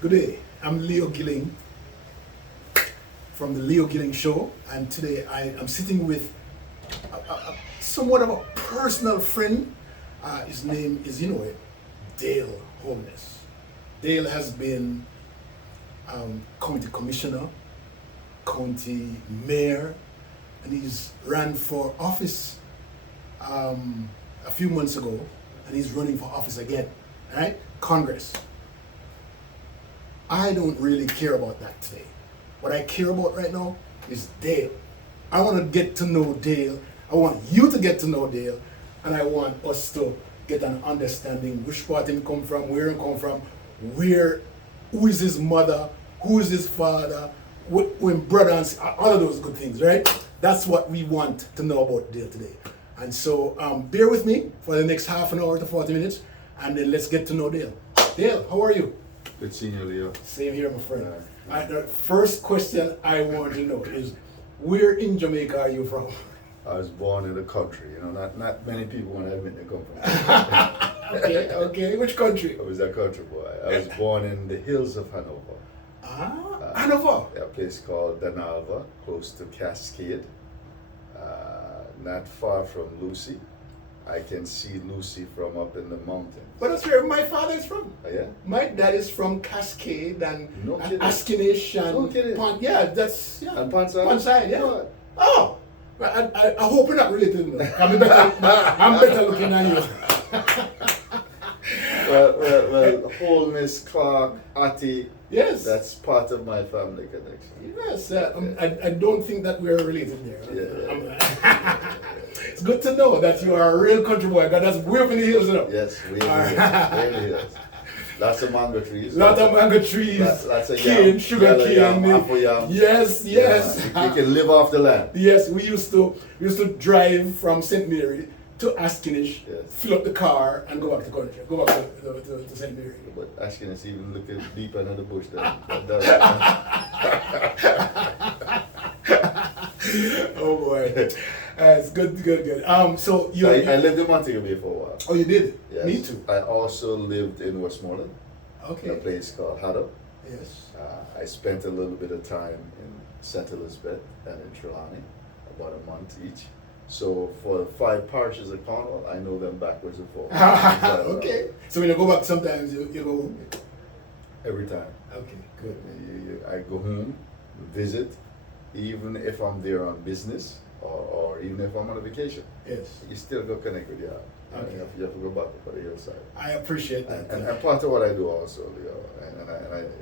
Good day. I'm Leo Gilling from the Leo Gilling Show, and today I am sitting with somewhat of a personal friend. His name is, Dale Holness. Dale has been county commissioner, county mayor, and he's ran for office a few months ago, and he's running for office again, right? Congress. I don't really care about that today. What I care about right now is Dale. I want to get to know Dale. I want you to get to know Dale, and I want us to get an understanding which part him come from, where he come from, who is his mother, who is his father, when brother and all of those good things, right? That's what we want to know about Dale today. And so bear with me for the next half an hour to 40 minutes, and then let's get to know Dale. Dale, how are you? Good seeing you, Leo. Same here, my friend. The first question I want to know is, where in Jamaica are you from? I was born in the country. Not many people want to admit they come from. Okay. Which country? I was a country boy. I was born in the hills of Hanover. Hanover? A place called Danalva, close to Cascade. Not far from Lucy. I can see Lucy from up in the mountains. But that's where my father is from. Oh, yeah? My dad is from Cascade and Askinish and no kidding. And Panside? Panside, yeah. What? Oh, I hope we're not related. I'm better looking than you. Well, Holness, Clark, Ati. Yes. That's part of my family connection. Yes, I don't think that we're related there. Yeah. It's good to know that you are a real country boy. God, that's way up in the hills, Yes, way in the hills. Lots of mango trees. Lots of mango trees. Lots of cane, yam, sugar cane. apple yam. Yes. Yeah, you can live off the land. Yes, we used to drive from St. Mary to Askinish, fill up the car, and go back to country. Go back to St. Mary. But Askinish even looking deeper under the bush there. Oh boy. It's good. So I lived in Montego Bay for a while. Oh, you did? Yes. Me too. I also lived in Westmoreland. Okay. In a place called Haddo. Yes. I spent a little bit of time in St. Elizabeth and in Trelawney, about a month each. So for 5 parishes of Cornwall, I know them backwards and forwards. Okay. So when you go back, sometimes you go home? Every time. Okay, good. I go home, visit, even if I'm there on business or even if I'm on a vacation. Yes. You still go connect with your heart. Okay. You have to go back to the hillside. I appreciate that. And part of what I do also, Leo,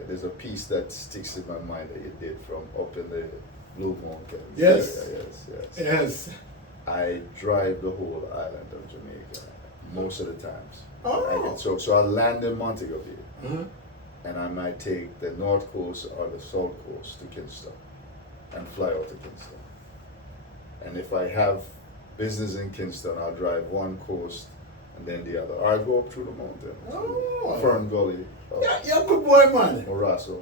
there's a piece that sticks in my mind that you did from up in the Blue Mountains. Yes. Yes. I drive the whole island of Jamaica most of the times. Oh. So I land in Montego Bay, Uh-huh. and I might take the north coast or the south coast to Kingston and fly out to Kingston. And if I have business in Kingston, I'll drive one coast and then the other. Or I go up through the mountains. Oh. Fern Gully. You're a good boy, man. Morasso.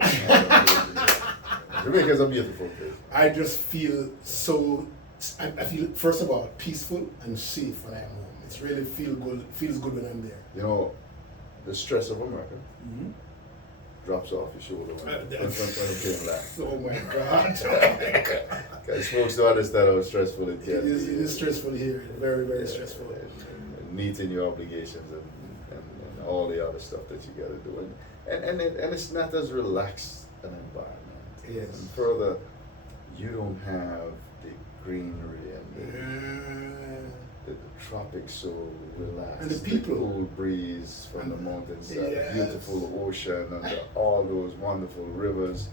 Jamaica is a beautiful place. I just feel I feel, first of all, peaceful and safe when I'm home. It's really feels good when I'm there. The stress of America Mm-hmm. drops off your shoulder when you're playing live. Oh my God. Because folks don't understand how stressful it can be. It is stressful here. Very, very stressful. And meeting your obligations and all the other stuff that you got to do. And it's not as relaxed an environment. Yes. And further, you don't have the greenery and the tropics so relaxed. And the people. Cool breeze from the mountainside, Yes. beautiful ocean, and all those wonderful rivers.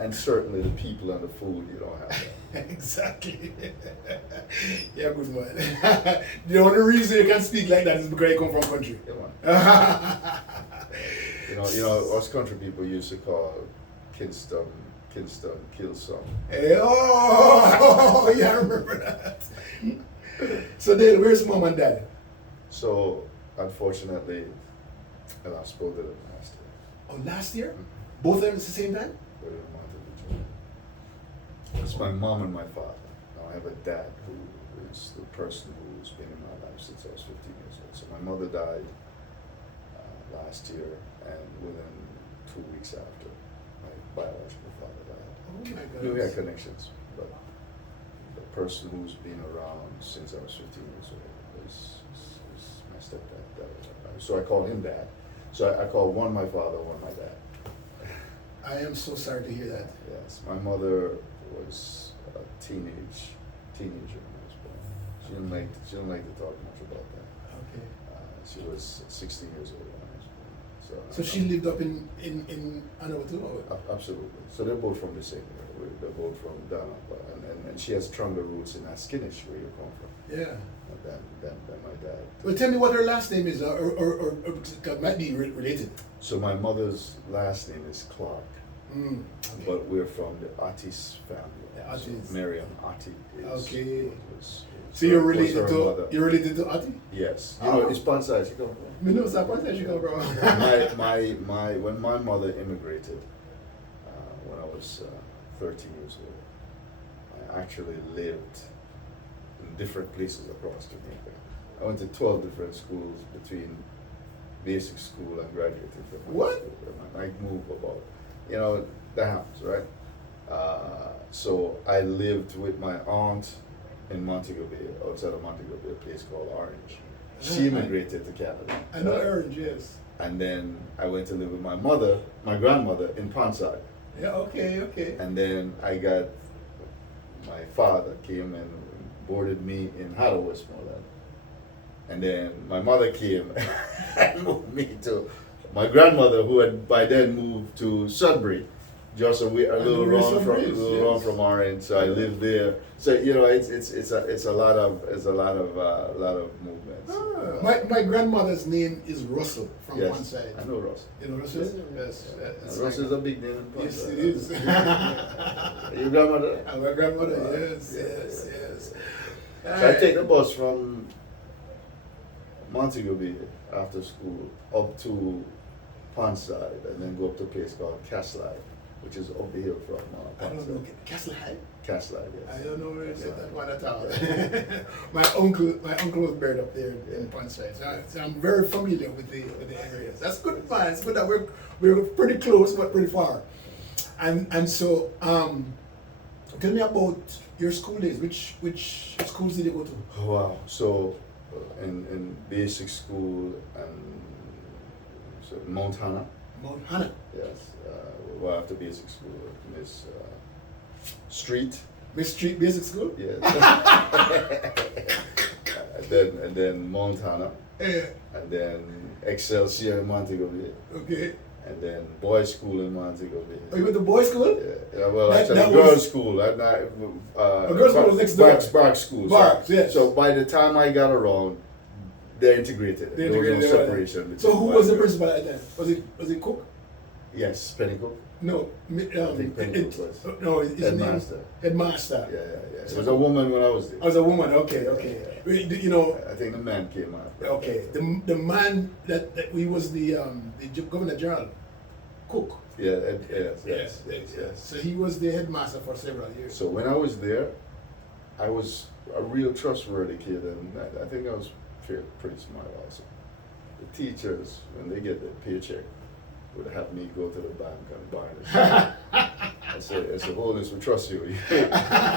And certainly the people and the food, you don't have that. Exactly. Yeah, good man. The only reason you can speak like that is because you come from country. Yeah, us country people used to call Kingston Kilson. Hey, oh, yeah, I remember that. So Dale, where's mom and dad? So unfortunately, I lost both of them last year. Oh, last year? Both of them at the same time? Both of them wanted to join. It's my mom and my father. Now I have a dad who is the person who's been in my life since I was 15 years old. So my mother died last year, and within 2 weeks after my biological father died. Oh my We had goodness. connections, but the person who's been around since I was 15 years old is my stepdad. So I call him dad. So I call one my father, one my dad. I am so sorry to hear that. Yes, my mother was a teenager when I was born. She didn't like to talk much about that. Okay. She was 16 years old when I was born. So she lived up in Hanover too? Or? Absolutely. So they're both from the same area. They're both from Downapa, and she has stronger roots in Askinish, where you come from. Yeah. Than my dad. Well, tell me what her last name is, or that might be related. So my mother's last name is Clark, Okay. but we're from the Otis family. The Otis. So Miriam Otti is Okay. was So you're was related her to mother. Ati? Yes. Oh. It's Pansai. She come from. Me know where she come from. When my mother immigrated, when I was 13 years old, I actually lived in different places across Jamaica. I went to 12 different schools between basic school and graduating from high What? school. And I moved about, that happens, right? So I lived with my aunt in Montego Bay, outside of Montego Bay, a place called Orange. She immigrated to Canada. I know Orange, yes. And then I went to live with my grandmother in Ponside. Yeah, okay. And then my father came and boarded me in Hatta, Westmoreland. And then my mother came and moved me to my grandmother, who had by then moved to Sudbury, just a little round from Orange. So I lived there. So it's a lot of movements. My grandmother's name is Russell from one Yes, side. I know Russell. You know Russell? Yes. And Russell's a big name. In Yes, Ponside. it is. Your grandmother? And my grandmother, yes. So I take the bus from Montego Bay after school up to Ponside, and then go up to a place called Castlide, which is up the hill from I don't know, Ponside. Castle High? Castlide, yes. I don't know where it's Castlide. that one at all. my uncle was buried up there in Ponside, so I'm very familiar with the areas. That's good, man. It's good that we're pretty close but pretty far. And so tell me about your school days. Which schools did you go to? Oh, wow. So in basic school and so Mount Hannah. Mount Hannah. Yes. Well, after basic school, Miss Street. Miss Street Basic School? Yes. and then Mount Hannah. Yeah. And then Excelsior in Montego Bay. Okay. And then boys' school in Montego Bay. Oh, you went to boys' school? Yeah, well, That- actually, that girls' was- school. A girls' school was next door. Bark school. Barks, yes. So by the time I got around, they're integrated. They There was no integrated, right. separation. So who was the principal at that time? Was it Cook? Yes, Penny Cook. No, think Penny Cook was. no, his Headmaster. name Headmaster. Yeah. It was a woman when I was there. I was a woman. Okay. You know, I think the man came after. okay. The man that we was the Governor General, Cook. Yeah, yes. So he was the headmaster for several years. So when I was there, I was a real trustworthy kid, and I think I was pretty smart also. The teachers, when they get their paycheck, would have me go to the bank and buy it. I said, Holness, we trust you.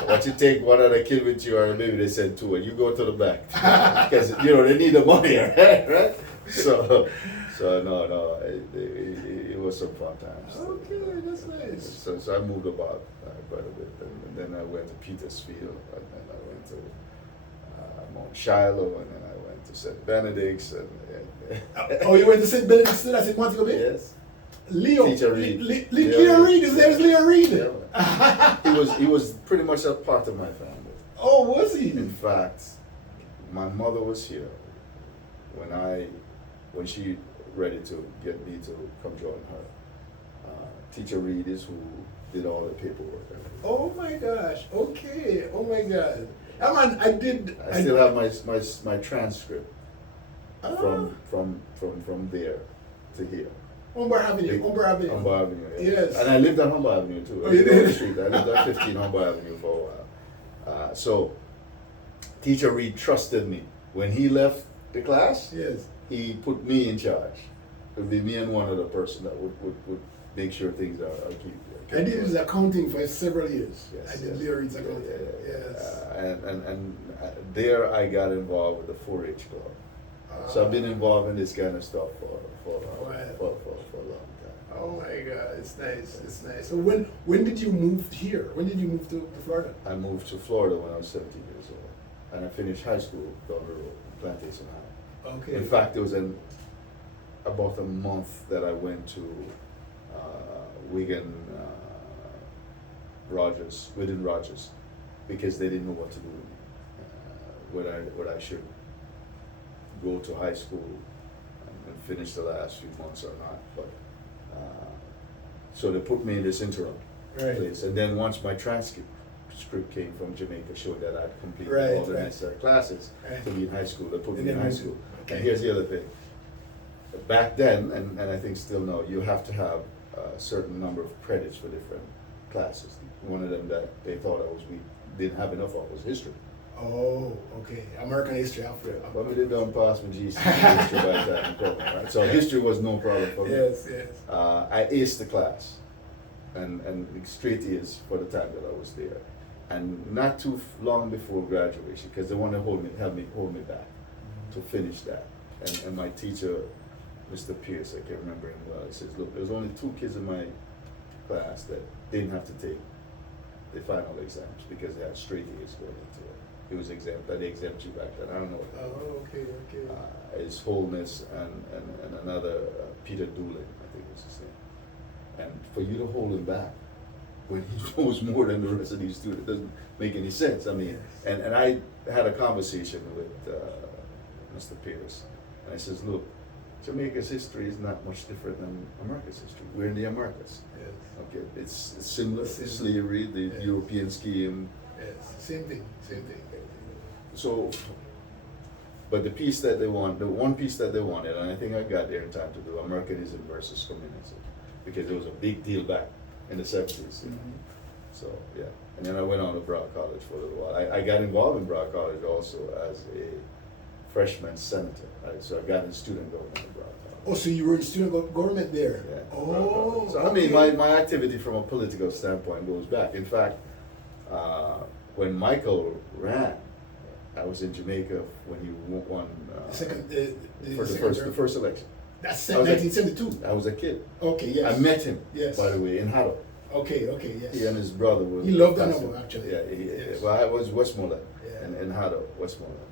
What you take one other kid with you, or maybe they send two, and you go to the bank. Because, they need the money, right? So no, it was some fun times. Okay, that's nice. So I moved about quite a bit, and then I went to Petersfield, and then I went to Mount Shiloh, and then I went to St. Benedict's, and Oh, you went to St. Benedict's still at St. Montego Bay? yes. Leo. Teacher Reed. Leo Reed. His name is Leo Reed. Yeah. He was pretty much a part of my family. Oh, was he? In fact, my mother was here when she ready to get me to come join her. Teacher Reed is who did all the paperwork. Oh my gosh. Okay. Oh my God. Man, I still have my transcript Ah. from there to here. Humber Avenue. Humber Avenue, Yes. And I lived on Humber Avenue too. Oh, you lived on the did? street. I lived on 15 Humber Avenue for a while. So, Teacher Reed trusted me. When he left the class, Yes. he put me in charge. would be me and one other person that would make sure things are keep. I did his accounting for several years. Yes, I did yes. Leary's accounting. Yes. And there I got involved with the 4-H club. So I've been involved in this kind of stuff for a long time. Oh my God, it's nice. It's nice. So when did you move here? When did you move to Florida? I moved to Florida when I was 17 years old, and I finished high school down the road, in Plantation High. Okay. In fact, it was about a month that I went to Wigan Rogers, because they didn't know what to do with me, whether I should go to high school and finish the last few months or not. But so they put me in this interim place, and then once my transcript came from Jamaica showed that I'd completed all the necessary classes to be in high school, they put me in high school. Okay. And here's the other thing. Back then, and I think still now, you have to have a certain number of credits for different classes. One of them that they thought we didn't have enough of was history. Oh, okay. American history after. But we didn't pass my GC history by that program, right? So history was no problem for me. Yes. I aced the class, and straight A's for the time that I was there, and not too long before graduation, because they want to hold me back to finish that. And my teacher, Mr. Pierce, I can remember him well. He says, "Look, there's only 2 kids in my class that didn't have to take the final exams because they had straight A's going into it. He was exempt. They exempt you back then. I don't know. Oh, okay. It's Holness and another Peter Doolin, I think was his name. And for you to hold him back when he knows more than the rest of these students doesn't make any sense. I mean, and I had a conversation with Mr. Pierce, and I says, look, Jamaica's history is not much different than America's history. We're in the Americas. Yes. Okay, it's similar to slavery, the European scheme. Yes, same thing. So, but the piece that they want, the one piece that they wanted, and I think I got there in time to do Americanism versus communism, because it was a big deal back in the 70s. So, yeah. And then I went on to Broad College for a little while. I got involved in Broad College also as a freshman senator. Right? So I got in student government at Broad College. Oh, so you were in student government there? Yeah. Oh. So, I mean, my activity from a political standpoint goes back. In fact, when Michael ran, I was in Jamaica when he won the first election. That's 1972. I was a kid. Okay, yes. I met him, yes, by the way, in Haddle. Okay, yes. He and his brother were. He loved that number, actually. Yeah, yes. Well, I was Westmoreland, yeah. and Haddle, Westmoreland.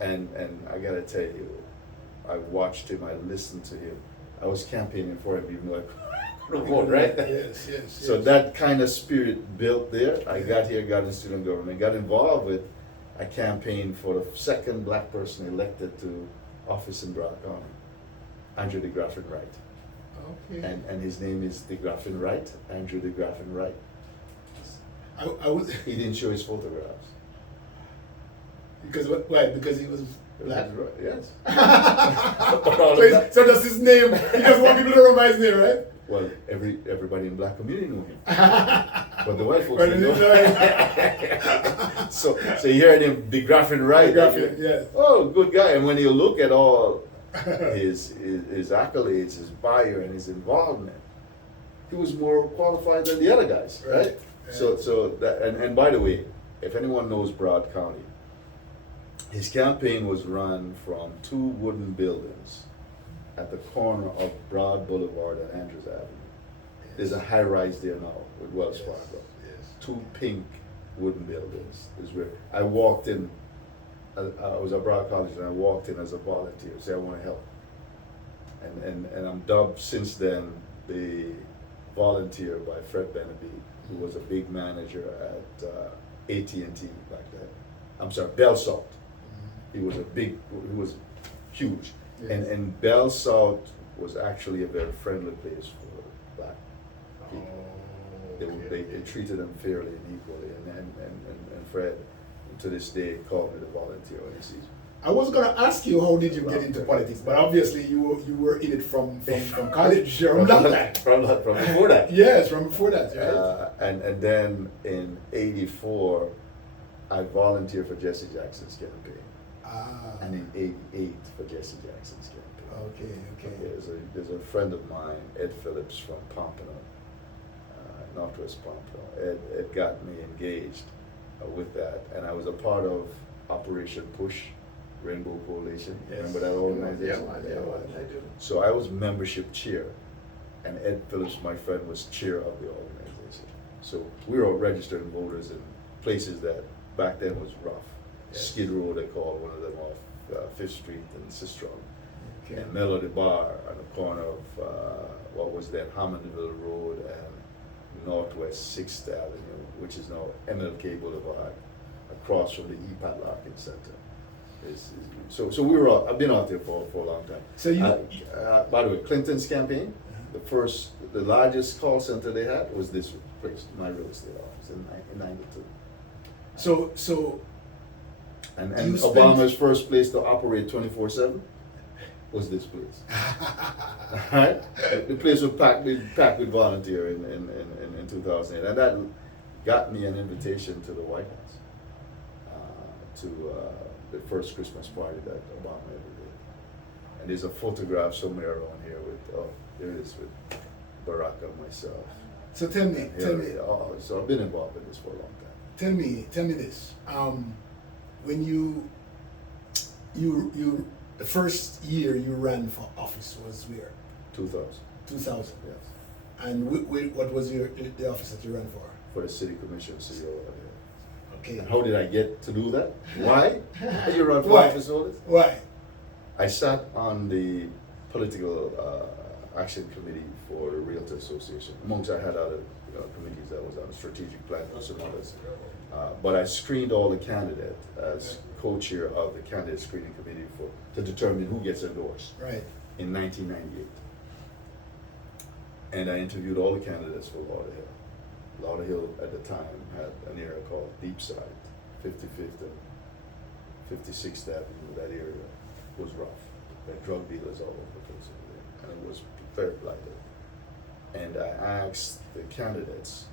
And I gotta tell you, I watched him, I listened to him. I was campaigning for him, even though I couldn't vote, right? Yes. So that kind of spirit built there. I got here, got in student government, got involved with a campaign for the second black person elected to office in Broad County, Andrew de Graffin Wright. Okay. And his name is de Graffin Wright, Andrew de Graffin Wright. I was. He didn't show his photographs. Because what? Why? Because he was black. Yes. So that's his name. He doesn't want people to remember his name, right? Well, everybody in black community knew him, but the white folks didn't know. So you heard him, de Graffin Wright. Yes. Oh, good guy. And when you look at all his accolades, his bio, and his involvement, he was more qualified than the other guys, right? Yeah. So that, and by the way, if anyone knows Broad County, his campaign was run from 2 wooden buildings at the corner of Broad Boulevard and Andrews Avenue. Yes. There's a high rise there now with Wells Fargo. Yes. 2 pink wooden buildings is where I walked in. I was at Broad College and I walked in as a volunteer, say I want to help. And I'm dubbed since then the volunteer by Fred Benaby, who was a big manager at AT&T back then. I'm sorry, Bell South. He was huge. Yes. And Bell South was actually a very friendly place for black people. They treated them fairly and equally. And Fred, to this day, called me the volunteer when he sees me. I was going to ask you how did you get into politics, but obviously you were in it from college, from before that. Yes, from before that, right? And then in '84, I volunteered for Jesse Jackson's campaign. And in '88 for Jesse Jackson's campaign. Okay, okay. There's a friend of mine, Ed Phillips from Pompano, Northwest Pompano. Ed got me engaged with that, and I was a part of Operation Push, Rainbow Coalition. Yes. Remember that organization? Yeah, I do. So I was membership chair, and Ed Phillips, my friend, was chair of the organization. So we were all registering voters in places that back then was rough. Yes. Skid Row, they called one of them off 5th Street and Sistrong. Okay. And Melody Bar on the corner of what was then Hammondville Road and Northwest 6th Avenue, which is now MLK Boulevard, across from the Padlocking Center. So we were I've been out there for a long time. So you, by the way, Clinton's campaign, the largest call center they had was this place, my real estate office in 92. so And you spent- Obama's first place to operate 24/7 was this place. Right? The place was packed with volunteers in 2008, and that got me an invitation to the White House to the first Christmas party that Obama ever did. And there's a photograph somewhere around here there it is with Barack and myself. so tell me, So I've been involved in this for a long time. tell me this. When you the first year you ran for office was where? 2000. 2000. Yes. And what was the office that you ran for? For the city commission, city hall. Okay. And how did I get to do that? Why? You run for Why? office all this? Why? I sat on the political action committee for the Realtor Association. Amongst I had other committees that was on strategic planning and some others. But I screened all the candidates as co-chair of the candidate screening committee to determine who gets endorsed Right. in 1998. And I interviewed all the candidates for Lauderhill. Lauderhill at the time had an area called Deep Side, 55th and 56th Avenue. That area was rough. There were drug dealers all over the place over there, and it was very blighted. And I asked the candidates,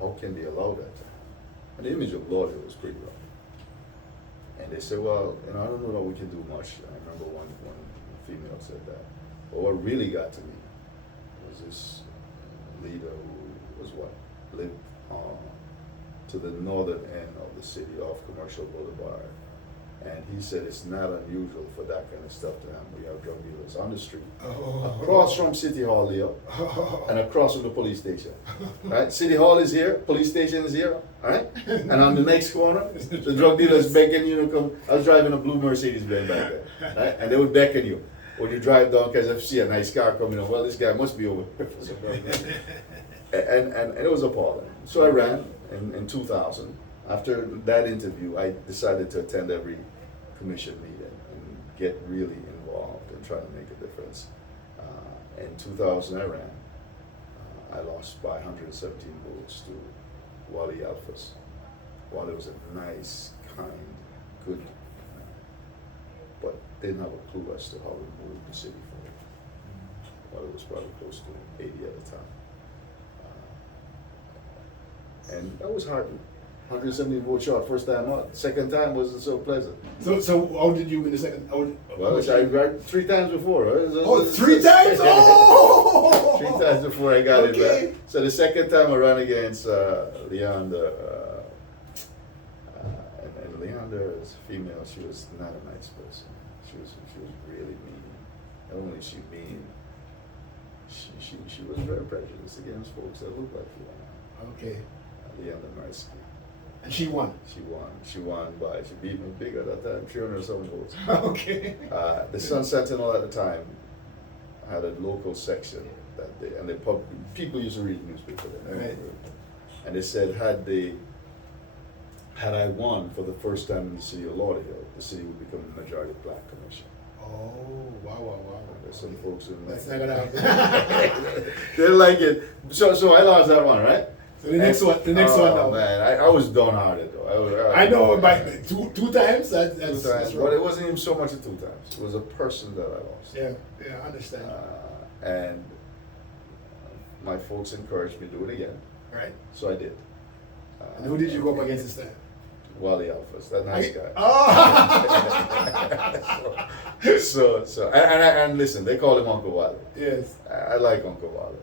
how can they allow that to happen? And the image of Lauderhill was pretty rough. And they said, well, I don't know that we can do much. I remember one female said that. But what really got to me was this leader who lived to the northern end of the city off Commercial Boulevard. And he said it's not unusual for that kind of stuff to happen. We have drug dealers on the street, across from City Hall, Leo, and across from the police station. Right? City Hall is here, police station is here, all right? And on the next corner, the drug dealers beckon you to come. I was driving a blue Mercedes Benz back there, right? And they would beckon you. When you drive down, because if you see a nice car coming on, well, this guy must be over here for some reason. And it was appalling. So I ran in 2000. After that interview, I decided to attend every commission meeting and get really involved and try to make a difference. In 2000, I ran. I lost by 117 votes to Wally Alphas. Wally was a nice, kind, good man, but didn't have a clue as to how we moved the city forward. Wally was probably close to 80 at the time. And that was hard. 170 votes short first time out. Second time wasn't so pleasant. So how did you win the second? Well, I ran 3 times before. Right? Oh, 3 times? Oh! 3 times before I got it Okay. back. So the second time I ran against Leander, and Leander is female. She was not a nice person. She was really mean. Not only she mean, she was very prejudiced against folks that looked like Leander. Okay. Leander Marsky. And she won. She beat me big at that time, 300 some votes. Okay. The Sun Sentinel at the time had a local section people used to read the newspaper then. Right. And they said had I won for the first time in the city of Lauderhill, the city would become a majority black commission. Oh, wow. There's some folks who That's not gonna happen. they didn't like it. So I lost that one, right? So the next one now. Oh man, I was downhearted though. I know, but two times. That's 2 times, that's but it wasn't even so much as 2 times. It was a person that I lost. Yeah, I understand. And my folks encouraged me to do it again, Right. so I did. And who did you go up against this time? Wally Alphas, that nice guy. Oh! And listen, they call him Uncle Wally. Yes. I like Uncle Wally.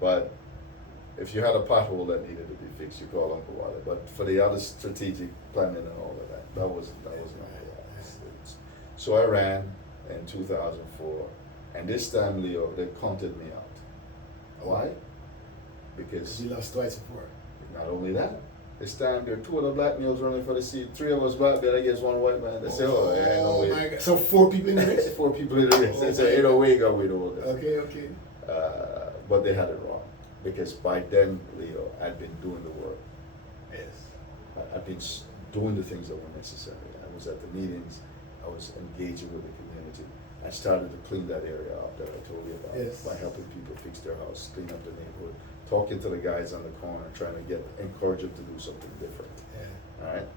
But if you had a pothole that needed to be fixed, you call Uncle Wally. But for the other strategic planning and all of that, that was not it. So I ran in 2004, and this time, Leo, they counted me out. Why? Because You lost twice before. not only that, this time there are two other black males running for the seat, three of us black men against one white man. They say, oh, yeah, ain't no way. My God. So 4 people in the race? 4 people in the race. They say, ain't no way you got away the whole this. Okay. But they had it wrong. Because by then, Leo, I'd been doing the work. Yes. I've been doing the things that were necessary. I was at the meetings. I was engaging with the community. I started to clean that area up that I told you about. Yes. By helping people fix their house, clean up the neighborhood, talking to the guys on the corner, trying to encourage them to do something different. Yeah. All right.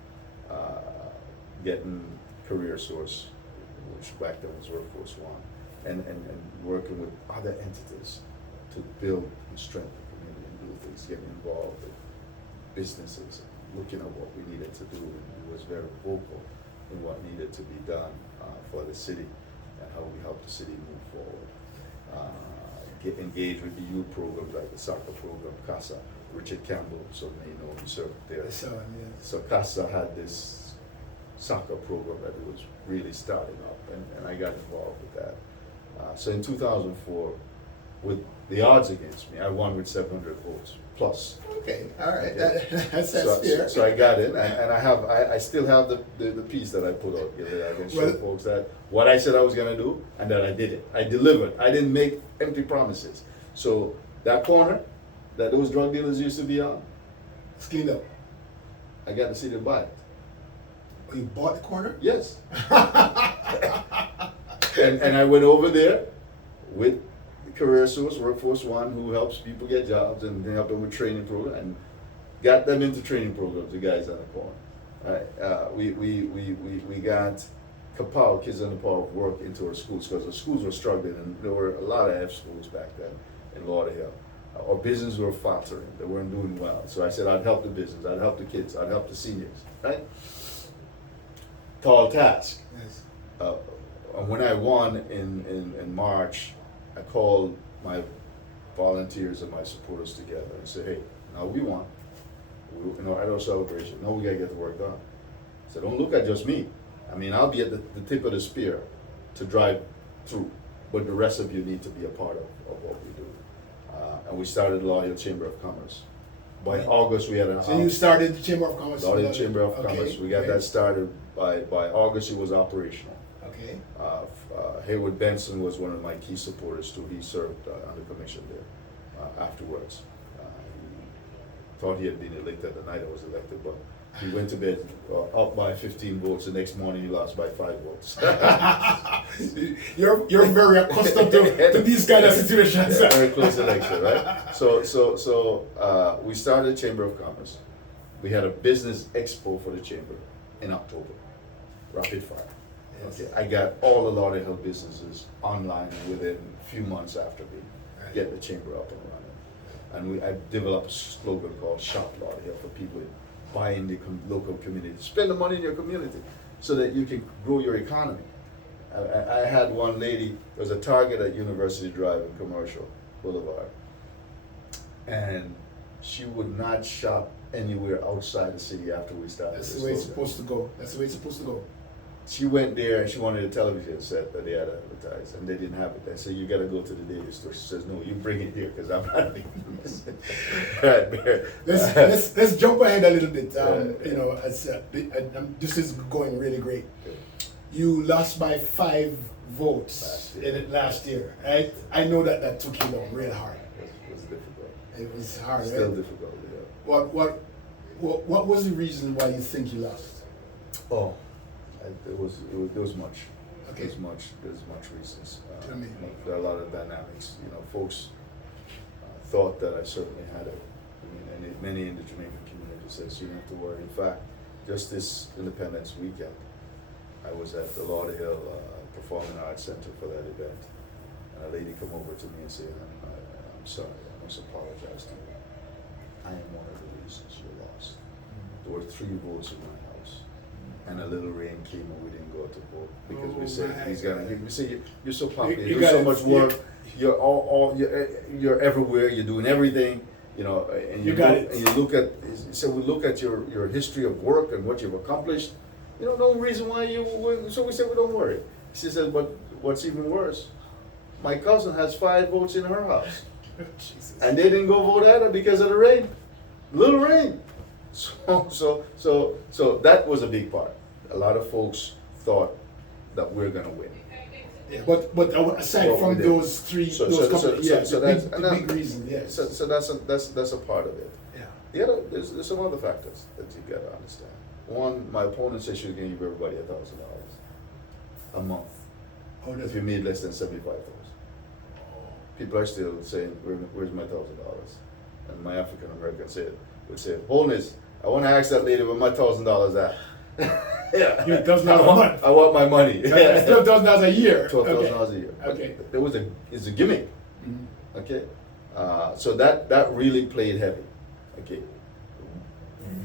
Getting Career Source, which back then was Workforce One, and working with other entities to build and strengthen the community and do things, getting involved with businesses, looking at what we needed to do. And he was very vocal in what needed to be done for the city and how we help the city move forward. Get engaged with the youth programs like the soccer program, CASA. Richard Campbell, so you know, he served there. I saw him, yes. So CASA had this soccer program that was really starting up, and I got involved with that. So in 2004, with the odds against me, I won with 700 votes plus. Okay, all right. Okay. That's So, fair. so I got in, and I still have the piece that I put out. I can show folks that what I said I was gonna do, and that I did it. I delivered. I didn't make empty promises. So that corner that those drug dealers used to be on, It's cleaned up. I got the city to buy it. Oh, you bought the corner? Yes. and I went over there with Career Source, Workforce One, who helps people get jobs and they help them with training programs, and got them into training programs, the guys on the corner. We got Kapow, Kids on the Power of Work, into our schools because the schools were struggling, and there were a lot of F schools back then in Lauderdale. Our business were faltering, they weren't doing well. So I said I'd help the business, I'd help the kids, I'd help the seniors, right? Tall task. Yes. When I won in March, I called my volunteers and my supporters together and said, hey, now we won. At our celebration, now we gotta get the work done. So don't look at just me. I mean, I'll be at the tip of the spear to drive through, but the rest of you need to be a part of what we do. And we started Lauderdale Chamber of Commerce. By August, we had an. So you started the Chamber of Commerce? Lauderdale Chamber of Commerce. Okay, We got that started by August. It was operational. Okay. Haywood Benson was one of my key supporters too. He served on the commission there afterwards. He thought he had been elected the night I was elected, but he went to bed up by 15 votes. The next morning he lost by 5 votes. You're very accustomed to these kind of situations. Yeah, very close election, right? So we started Chamber of Commerce. We had a business expo for the chamber in October. Rapid fire. Yes. Okay, I got all the Lauderdale businesses online within a few months after we get the chamber up and running. And I developed a slogan called Shop Lauderdale for people buy in the local community. Spend the money in your community so that you can grow your economy. I had one lady, there was a Target at University Drive in Commercial Boulevard, and she would not shop anywhere outside the city after we started. That's this the way it's slogan. supposed to go. That's the way it's supposed to go. She went there and she wanted a television set that they had advertised, and they didn't have it. I said, you gotta go to the daily store. She says, no, you bring it here because I'm not leaving this. Right there. Let's jump ahead a little bit. This is going really great. You lost by 5 votes last year, right? I know that took you down real hard. It was difficult. It was hard, Still right? difficult, yeah. What was the reason why you think you lost? Oh, there was much. Okay. There's much reasons. Tell me. There are a lot of dynamics. Folks thought that I certainly had it. And many in the Jamaican community says you don't have to worry. In fact, just this Independence weekend, I was at the Lauderdale Performing Arts Center for that event, and a lady come over to me and said, "I'm sorry, I must apologize to you. I am one of the reasons you lost." there were 3 votes in my house. And a little rain came and we didn't go to vote because we Oh said my he's gonna God. give. We say you're so popular, You you do got so it. much work, you're everywhere, you're doing everything, you know. And You got look, it. And you look at so we look at your history of work and what you've accomplished. You know, no reason why you wouldn't. So we said, well, don't worry. She said, but what's even worse, my cousin has 5 votes in her house. Jesus. And they didn't go vote either because of the rain, little rain. So that was a big part. A lot of folks thought that we're gonna win. Yeah, but aside Well, from we did. those three, So the that's big reason, yes. So that's a part of it. Yeah. The other there's some other factors that you gotta understand. One, my opponent said she was gonna give everybody $1,000 a month Oh, that's if you made less than 75,000. People are still saying, where's my $1,000? And my African American would say, Holness, I want to ask that lady where my $1,000 at. Yeah. You $1,000 a month. I want my money. That's $12,000 a year. $12,000 a year. Okay. It's a gimmick. Mhm. Okay. So that really played heavy. Okay.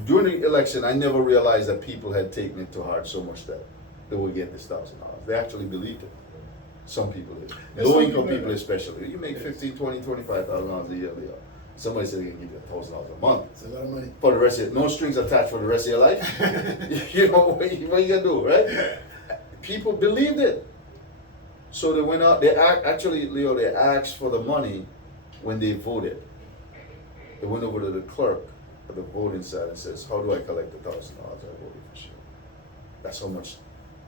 During the election, I never realized that people had taken it to heart so much that they would get this $1,000. They actually believed it. Some people did. Yeah, Low some income people- people especially. You make $15,000, $20,000, $25,000 a year. Somebody said they can give you $1,000 a month. It's a lot of money. For the rest of no strings attached for the rest of your life. You know what you gonna do, right? People believed it. So they went out, actually, Leo, they asked for the money when they voted. They went over to the clerk at the voting side and says, how do I collect the $1,000 I voted for sure? That's how much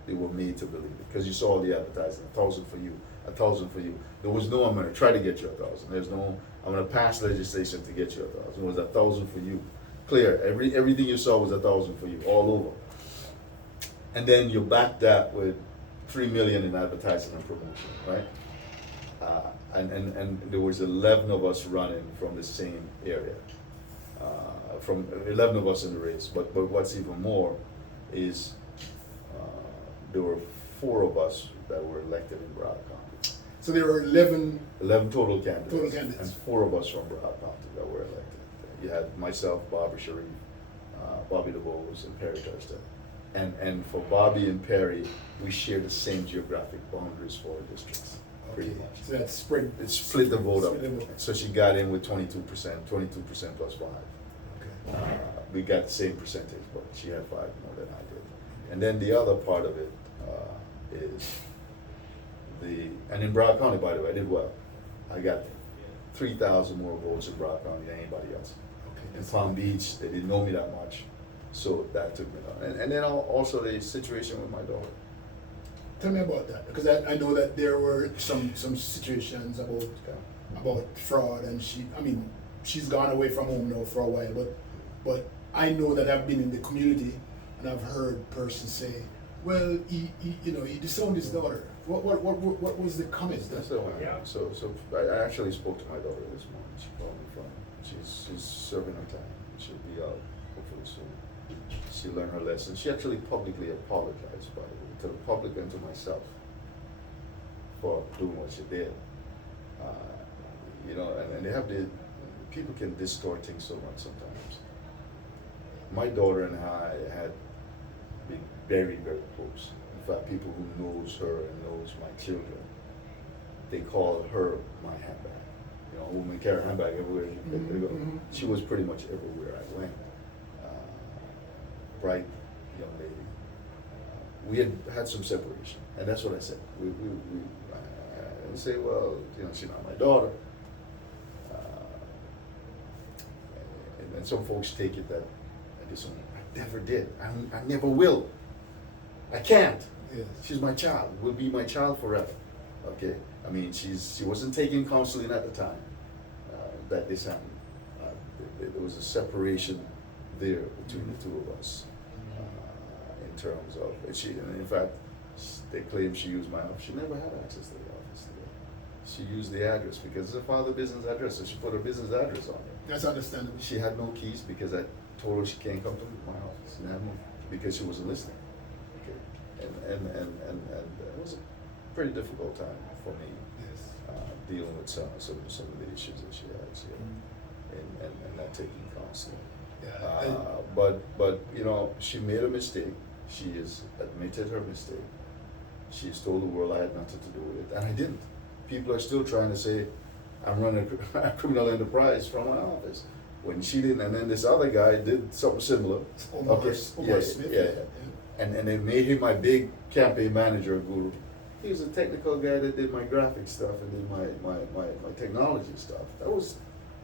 they were made to believe it. Because you saw all the advertising, 1,000 for you, 1,000 for you. There was no, I'm gonna try to get you 1,000. There's no, I'm gonna pass legislation to get you 1,000. It was 1,000 for you. Clear, everything you saw was 1,000 for you, all over. And then you back that with 3 million in advertising and promotion, right? And there was 11 of us running from the same area. From 11 of us in the race, but what's even more is there were 4 of us that were elected in Broward County. So there were 11. 11 total candidates. Total candidates. And 4 of us from Broward County that were elected. You had myself, Barbara Sharif, Bobby DeBose, and Perry Thurston. And for Bobby and Perry, we share the same geographic boundaries for our districts, pretty Okay. much. So that's spread. It split the vote up. Split the vote. So she got in with 22% plus 5. Okay. We got the same percentage, but she had 5 more than I did. And then the other part of it is and in Broward County, by the way, I did well. I got 3,000 more votes in Broward County than anybody else. Okay. In Palm Beach, they didn't know me that much, so that took me down. And then also the situation with my daughter. Tell me about that, because I know that there were some situations about fraud, and she's gone away from home now for a while, but I know that I've been in the community and I've heard persons say, well, he disowned his daughter. What was the comment? That's the one. Yeah. So I actually spoke to my daughter this morning. She called me from. She's serving her time. She'll be out hopefully soon. She learned her lesson. She actually publicly apologized, by the way, to the public and to myself for doing what she did. And they have people can distort things so much sometimes. My daughter and I had been very, very close. In fact, people who knows her and knows my children, they call her my handbag. You know, a woman carry a handbag everywhere they go. Mhm. She was pretty much everywhere I went. Bright young lady. We had some separation, and that's what I said. I say, well, she's not my daughter. And some folks take it that I never did. I never will. I can't. Yes. She's my child. Will be my child forever. Okay. She wasn't taking counseling at the time that this happened. There was a separation there between the 2 of us in terms of and in fact, they claim she used my office. She never had access to the office. She used the address because it's a father business address, so she put her business address on it. That's understandable. She had no keys because I told her she can't come to my office. She had no, because she wasn't listening. Okay, and it was a pretty difficult time for me Yes. dealing with some of the issues that she had, and not taking counseling. Yeah. But you know, she made a mistake. She has admitted her mistake. She's told the world I had nothing to do with it, and I didn't. People are still trying to say I'm running a criminal enterprise from my office when she didn't. And then this other guy did something similar. Omar Smith. Yeah. And they made him my big campaign manager guru. He was a technical guy that did my graphic stuff and did my technology stuff. That was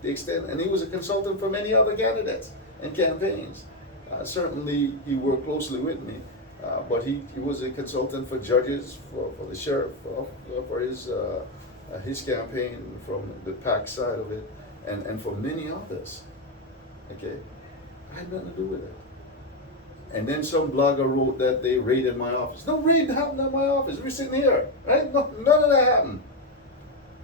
the extent. And he was a consultant for many other candidates and campaigns. Certainly, he worked closely with me, but he was a consultant for judges, for the sheriff, for his campaign from the PAC side of it, and for many others. Okay, I had nothing to do with it. And then some blogger wrote that they raided my office. No raid happened at my office. We're sitting here, right? No, none of that happened.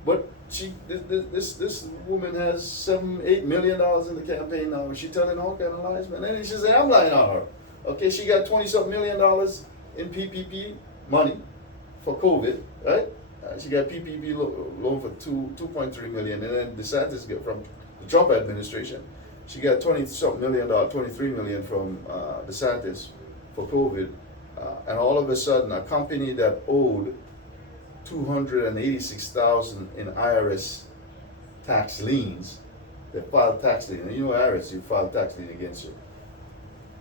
But this woman has $7-8 million in the campaign now. She's telling all kind of lies, man. And then she say I'm lying on her. Okay, she got $20-something million in PPP money for COVID, right? She got PPP loan for 2.3 million, and then DeSantis got from the Trump administration. She got $20-something million, 23 million from DeSantis for COVID, and all of a sudden, a company that owed $286,000 in IRS tax liens, they filed tax lien. And you know IRS, you file tax lien against you.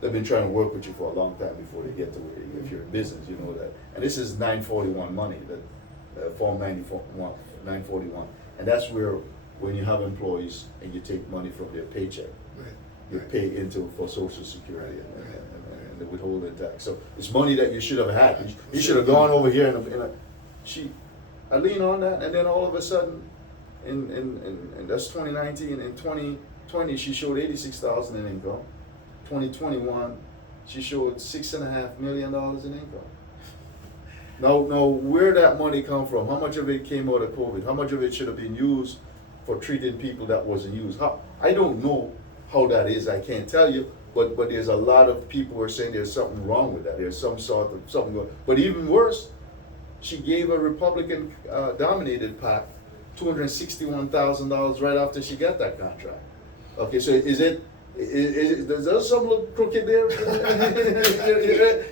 They've been trying to work with you for a long time before they get to where you, if you're in business, you know that. And this is 941 money, that Form 941. And that's where, when you have employees and you take money from their paycheck, you pay into for Social Security and the withholding tax. So it's money that you should have had. You should have gone over here I lean on that, and then all of a sudden, in that's 2019. In 2020, she showed 86,000 in income. 2021, she showed $6.5 million in income. Now, where that money come from? How much of it came out of COVID? How much of it should have been used for treating people that wasn't used? I don't know how that is. I can't tell you. But there's a lot of people who are saying there's something wrong with that. There's some sort of something going. But even worse, she gave a Republican dominated PAC $261,000 right after she got that contract. Okay, so does there some look crooked there?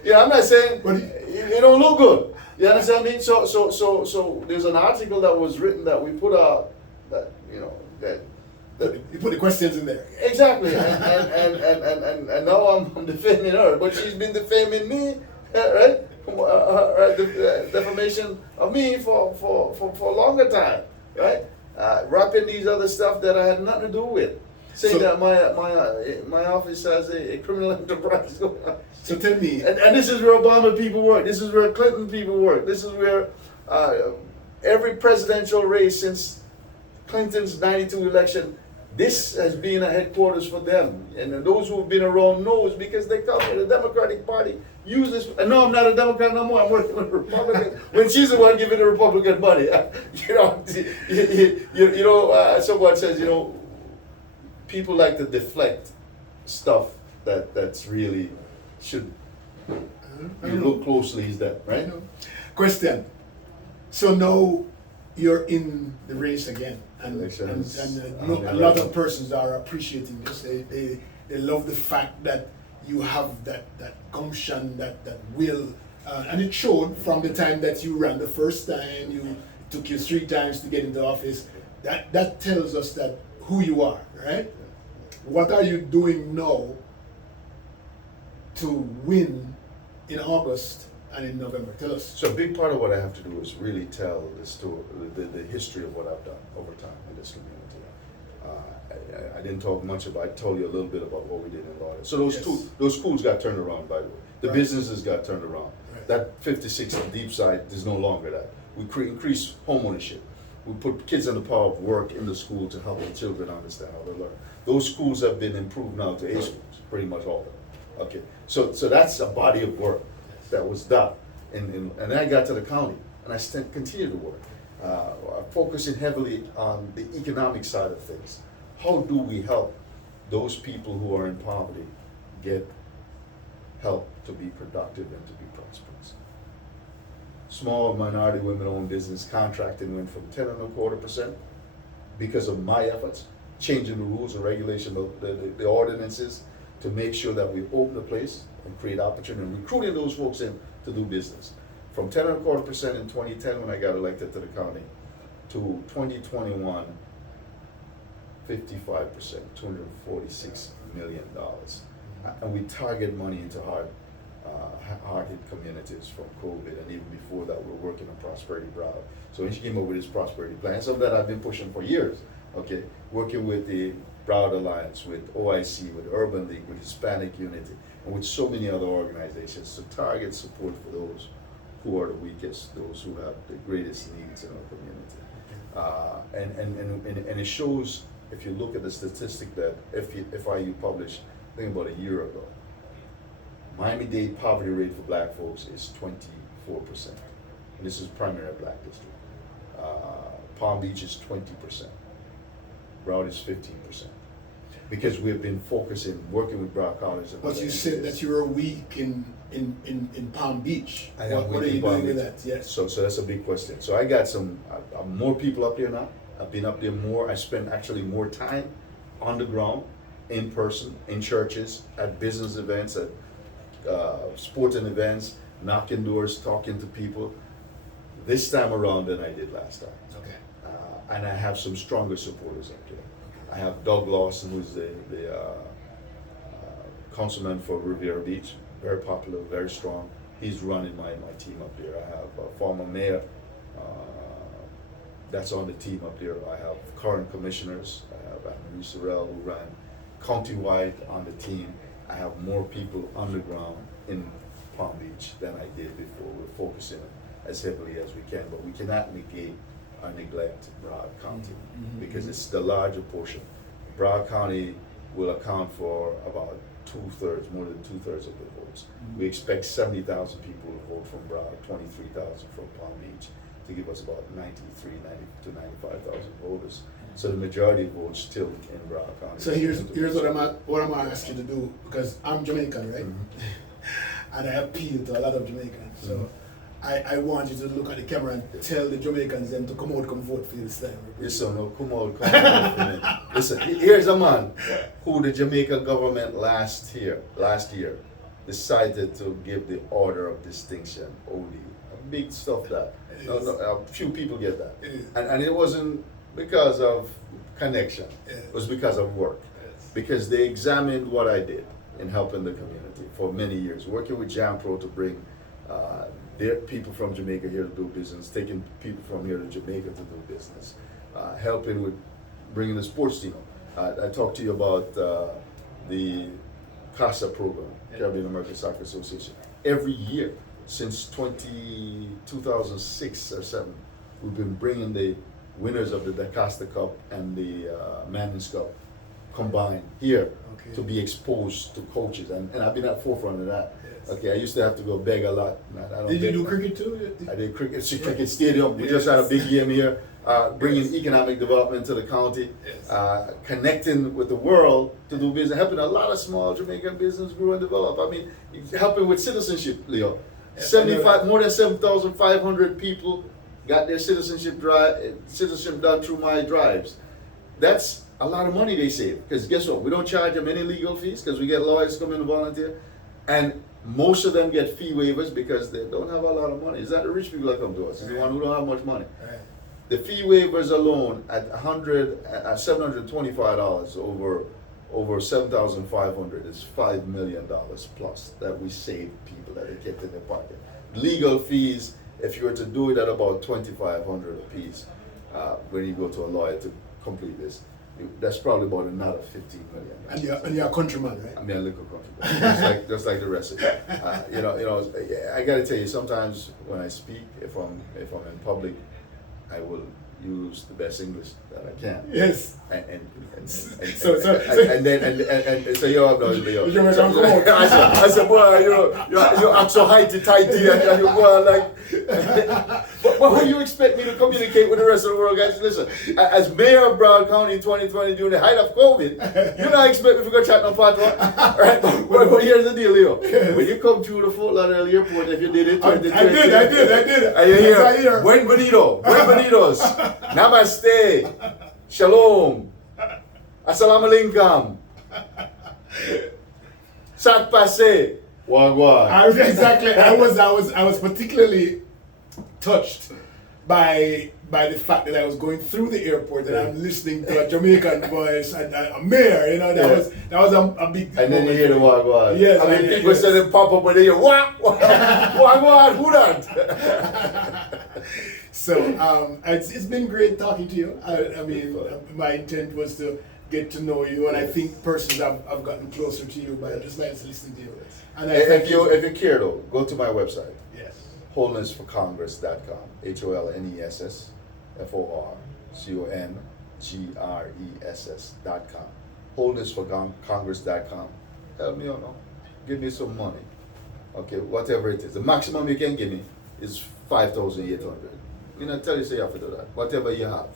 Yeah, I'm not saying it don't look good. You understand me? So there's an article that was written that we put out that you put the questions in there. Exactly, and now I'm defending her, but she's been defaming me, right? Defamation of me for a longer time, right? Wrapping these other stuff that I had nothing to do with, saying that my office has a criminal enterprise going on. So tell me, and this is where Obama people work. This is where Clinton people work. This is where every presidential race since Clinton's '92 election. This has been a headquarters for them, and those who have been around knows because they come in the Democratic Party use this. And no, I'm not a Democrat no more. I'm working with a Republican. When she's the one giving the Republican money, someone says, people like to deflect stuff that's really should. You look closely, is that right? Question. So now you're in the race again. And a lot of persons are appreciating this. They love the fact that you have that gumption, that will, and it showed from the time that you ran the first time. It took you 3 times to get into office. That tells us that who you are, right? What are you doing now to win in August and in November? Tell us. So a big part of what I have to do is really tell the story, the history of what I've done over time in this community. I didn't talk much about. I told you a little bit about what we did in Lawrence. So those schools got turned around, by the way. The businesses got turned around. Right. That 56 on Deep Side is no longer that. We increased home ownership. We put kids in the power of work in the school to help the children understand how to learn. Those schools have been improved now to A schools, pretty much all of them. Okay, so that's a body of work that was done. And then I got to the county, and I continue to work, focusing heavily on the economic side of things. How do we help those people who are in poverty get help to be productive and to be prosperous? Small minority women-owned business contracting went from 10.25% because of my efforts changing the rules and regulation of the ordinances to make sure that we open the place and create opportunity and recruiting those folks in to do business. From 10.25% in 2010 when I got elected to the county to 2021, 55%, $246 million. And we target money into hard-hit communities from COVID, and even before that, we're working on Prosperity Broward. So when she came up with this prosperity plan, something that I've been pushing for years, okay, working with the Broward Alliance, with OIC, with Urban League, with Hispanic Unity, and with so many other organizations to target support for those who are the weakest, those who have the greatest needs in our community. And it shows, if you look at the statistic that FIU published, I think about a year ago, Miami-Dade poverty rate for black folks is 24%. And this is primarily a black district. Palm Beach is 20%. Broward is 15%. Because we've been focusing, working with Broward College. But you said that you were weak in Palm Beach. What are you doing with that? Yes. So that's a big question. So I got some more people up there now. I've been up there more. I spend actually more time on the ground, in person, in churches, at business events, at sporting events, knocking doors, talking to people this time around than I did last time. Okay. And I have some stronger supporters up there. I have Doug Lawson, who's the councilman for Riviera Beach, very popular, very strong. He's running my team up there. I have a former mayor that's on the team up there. I have current commissioners. I have Anne-Marie Sorrell, who ran countywide on the team. I have more people on the ground in Palm Beach than I did before. We're focusing as heavily as we can, but we cannot negate or neglect Broward County because it's the larger portion. Broward County will account for about more than two-thirds of the votes. We expect 70,000 people to vote from Broward, 23,000 from Palm Beach, to give us about 90 to 95,000 voters. So the majority of votes still in Broward County. So here's what I'm gonna ask you to do, because I'm Jamaican, right? And I appeal to a lot of Jamaicans. So I want you to look at the camera and tell the Jamaicans them to come vote for you this time. Listen, no, come out for me. Listen, here's a man who the Jamaica government last year decided to give the Order of Distinction, OD. Big stuff that. A few people get that. And it wasn't because of connection. It was because of work. Because they examined what I did in helping the community for many years, working with JAMPRO to bring their people from Jamaica here to do business, taking people from here to Jamaica to do business, helping with bringing the sports team up. I talked to you about the CASA program, Caribbean American Soccer Association. Every year since 2006 or 7, we've been bringing the winners of the DaCosta Cup and the Mannings Cup combined here to be exposed to coaches, and I've been at forefront of that. Okay, I used to have to go beg a lot. Did you do cricket too? I did cricket. It's a cricket stadium. We just had a big game here, bringing economic development to the county, connecting with the world to do business, helping a lot of small Jamaican business grow and develop. I mean, helping with citizenship, Leo. More than 7,500 people got their citizenship done through my drives. That's a lot of money they save. Because guess what? We don't charge them any legal fees because we get lawyers come in and volunteer. And most of them get fee waivers because they don't have a lot of money. It's not the rich people that come to us. It's the one who don't have much money. The fee waivers alone at $725 over 7,500 is $5 million plus that we save people that they kept in their pocket. Legal fees, if you were to do it at about $2,500 a piece, when you go to a lawyer to complete this, that's probably about another 15 million. And you're a countryman, right? I mean, a little countryman, just like the rest of it. I got to tell you, sometimes when I speak, if I'm in public, I will use the best English that I can. Yes. So yo, I said, boy, you act so tighty, and you boy like. But how you expect me to communicate with the rest of the world, guys? Listen, as mayor of Broward County in 2020 during the height of COVID, you don't expect me to go chat no patois, right? But here's the deal, Leo. When you come through the Fort Lauderdale airport, if you did it, I did. And you hear, buenvenidos, namaste, shalom, Assalamu alaikum. Sat passe. Wagwan. Exactly. I was particularly touched by the fact that I was going through the airport and I'm listening to a Jamaican voice and a mayor, you know, that was a big And then you moment hear the for me. wagwan. Yes, I mean, yes. people say they pop up and they hear wagwan, who that? So it's been great talking to you. I mean, my intent was to get to know you, and I think personally I've gotten closer to you by just like listening to you. And I thank If you care though, go to my website. Yes. Holnessforcongress.com. HOLNESSFORCONGRESS.com. Holnessforcongress.com. Help me out now. Give me some money. Okay, whatever it is. The maximum you can give me is 5,800. You know, tell you say you have to do that. Whatever you have.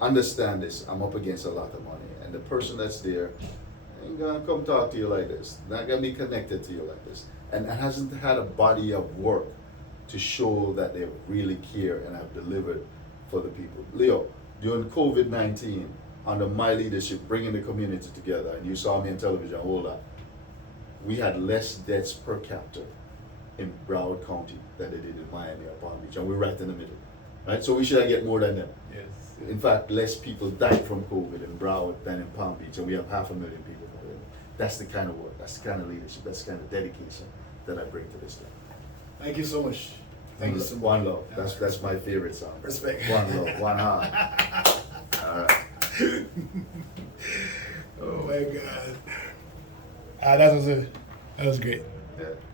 Understand this. I'm up against a lot of money. And the person that's there ain't gonna come talk to you like this. Not gonna be connected to you like this. And hasn't had a body of work to show that they really care and have delivered for the people. Leo, during COVID-19, under my leadership, bringing the community together, and you saw me on television, hold on, we had less deaths per capita in Broward County than they did in Miami or Palm Beach, and we're right in the middle, right? So we should get more than them. Yes. In fact, less people died from COVID in Broward than in Palm Beach, and we have 500,000 people. That's the kind of work, that's the kind of leadership, that's the kind of dedication that I bring to this thing. Thank you so much. Thank you so much. One love. That's my favorite song. Respect. One love, one heart. All right. Oh my God. That was great. Yeah.